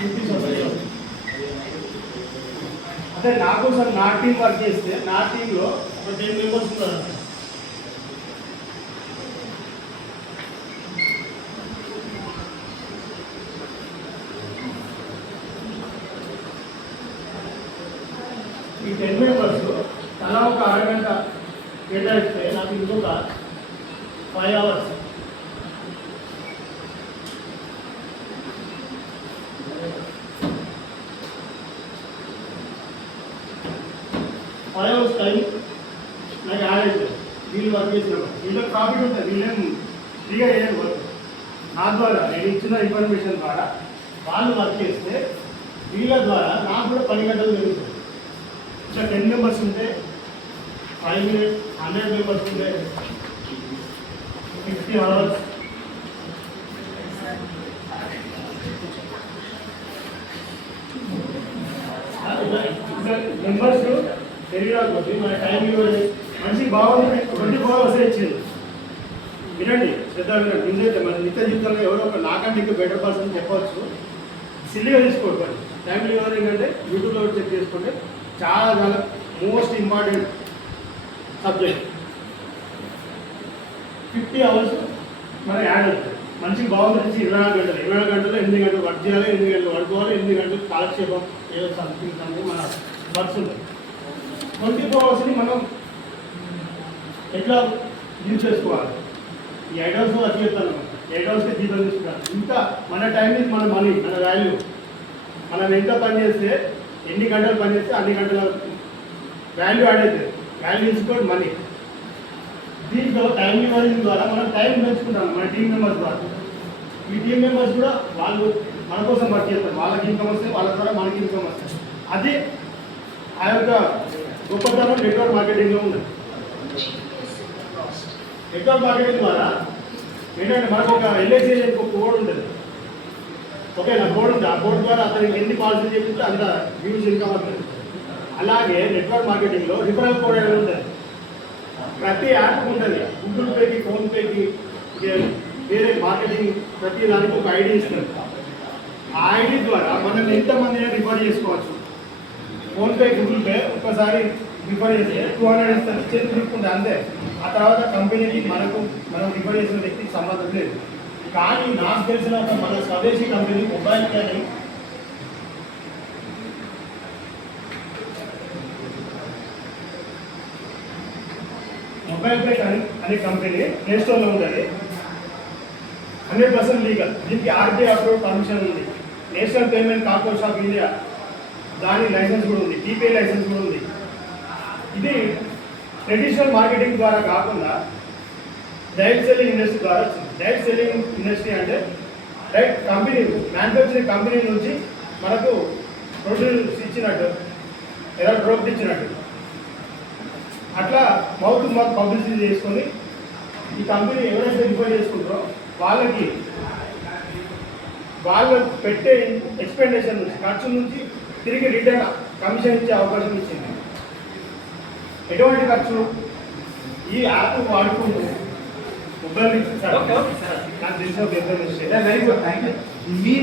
Rupees వస్తాయి. అంటే నా కోసం నా టీం వర్క్ చేస్తే నా టీంలో ఒక 10 మెంబర్స్ ఉన్నారు. ఈ 10 మెంబర్స్ తలా ఒక అరగంట కేటాయిస్తే నాకు ఇంకొక 5 అవర్స్. టైం నాకు యాడ్ అవుతుంది. వీళ్ళు వర్క్ చేసినప్పుడు వీళ్ళకి ప్రాఫిట్ ఉంటుంది. వీళ్ళేం ఫ్రీగా చేయరు వర్క్. నా ద్వారా నేను ఇచ్చిన ఇన్ఫర్మేషన్ ద్వారా వాళ్ళు వర్క్ చేస్తే వీళ్ళ ద్వారా నాకు కూడా 10 గంటలు జరుగుతుంది. ఇట్లా 10 మెంబర్స్ ఉంటే 5 minutes, 100 మెంబర్స్ ఉంటే 50 అవర్స్. మెంబర్స్ పెరిగినప్పుడు మన టైం ఇవ్వండి. మనిషికి బాగుంది 24 hours ఇచ్చింది. వినండి, శ్రద్ధ వినండి. నిజైతే మన నిత్య జీవితంలో ఎవరో ఒక నాకంటే ఇంకా బెటర్ పర్సన్ చెప్పవచ్చు. సిల్లిగా తీసుకోవాలి. టైం లివరింగ్ అంటే యూట్యూబ్లో చెక్ చేసుకుంటే చాలా చాలా మోస్ట్ ఇంపార్టెంట్ సబ్జెక్ట్. 50 అవర్స్ మనం యాడ్ అవుతుంది. మనిషికి బాగుంది నుంచి 24 గంటలు. 24 గంటలు 8 గంటలు వర్క్ చేయాలి, 8 గంటలు పడుకోవాలి, 8 గంటలు కాలక్షేపం ఏదో సంథింగ్ మన వర్క్స్ ఉంటుంది. 24 అవర్స్ని మనం ఎట్లా యూజ్ చేసుకోవాలి? ఈ 8 అవర్స్ వర్క్ చేస్తాను, 8 అవర్స్కి జీతం తీసుకుంటాను. ఇంకా మన టైం ఇస్ మన మనీ, మన వాల్యూ. మనం ఎంత పని చేస్తే, ఎన్ని గంటలు పని చేస్తే అన్ని గంటల వాల్యూ యాడ్ అవుతుంది. Value is money. దీంట్లో టైం లివరింగ్ ద్వారా మనం టైం పెంచుకుంటాం మన టీం మెంబర్స్ ద్వారా. ఈ టీం మెంబర్స్ కూడా వాళ్ళు మన కోసం వర్క్ చేస్తారు. వాళ్ళకి ఇన్కమ్ వస్తే వాళ్ళ ద్వారా మనకి ఇన్కమ్ వస్తుంది. అది ఆ యొక్క గొప్పతనం నెట్వర్క్ మార్కెటింగ్లో ఉంది. నెట్వర్క్ మార్కెటింగ్ ద్వారా ఏంటంటే మనకు ఒక ఎల్ఐసి ఒక కోడ్ ఉంటుంది. ఓకే, నా కోడ్ ఉంది. ఆ కోడ్ ద్వారా అతనికి ఎన్ని పాలసీలు చెప్తే అంత వ్యూస్ ఇన్కమ్ వస్తుంది. అలాగే నెట్వర్క్ మార్కెటింగ్లో రిఫరల్ కోడ్ అనేది ఉంటుంది. ప్రతి యాప్ ఉంటుంది. గూగుల్ పేకి, ఫోన్పేకి, వేరే మార్కెటింగ్ ప్రతి దానికి ఒక ఐడి ఇస్తారు. ఆ ఐడి ద్వారా మనం ఎంతమందిని రిఫర్ చేసుకోవచ్చు. ఫోన్పే, గూగుల్ పే ఒక్కసారి రిఫర్ చేస్తే 200 ఇస్తారు, చేతి తీసుకుంటే అంతే. ఆ తర్వాత కంపెనీకి మనం రిఫర్ చేసిన వ్యక్తికి సంబంధం లేదు. కానీ నాకు తెలిసిన మన స్వదేశీ కంపెనీ మొబైల్ కానీ మొబైల్ పే అనే కంపెనీ ప్లే స్టోర్లో ఉంటుంది. 100% లీగల్. దీనికి ఆర్బీఐ అప్రూవ్ పర్మిషన్ ఉంది. National payment corporation of India దాని లైసెన్స్ కూడా ఉంది. టీపీఐ లైసెన్స్ కూడా ఉంది. ఇది ట్రెడిషనల్ మార్కెటింగ్ ద్వారా కాకుండా డైరెక్ట్ సెల్లింగ్ ఇండస్ట్రీ ద్వారా వచ్చింది. డైరెక్ట్ సెల్లింగ్ ఇండస్ట్రీ అంటే డైరెక్ట్ కంపెనీ, మ్యానుఫ్యాక్చరింగ్ కంపెనీ నుంచి మనకు ప్రొడ్యూస్ ఇచ్చినట్టు, ఎలా ప్రోడక్ట్ ఇచ్చినట్టు. అట్లా మౌత్ టు మౌత్ పబ్లిసిటీ చేసుకొని ఈ కంపెనీ ఎవరైతే రిఫర్ చేసుకుంటారో వాళ్ళకి వాళ్ళు పెట్టే ఎక్స్పెండిచర్ నుంచి, ఖర్చు నుంచి తిరిగి రిటర్న్ కమిషన్ ఇచ్చే అవకాశం ఇచ్చింది. ఎటువంటి ఖర్చు? ఈ యాప్ వాడుకుంటూ మొబైల్ నాకు తెలిసిన వెరీ గుడ్. Thank you.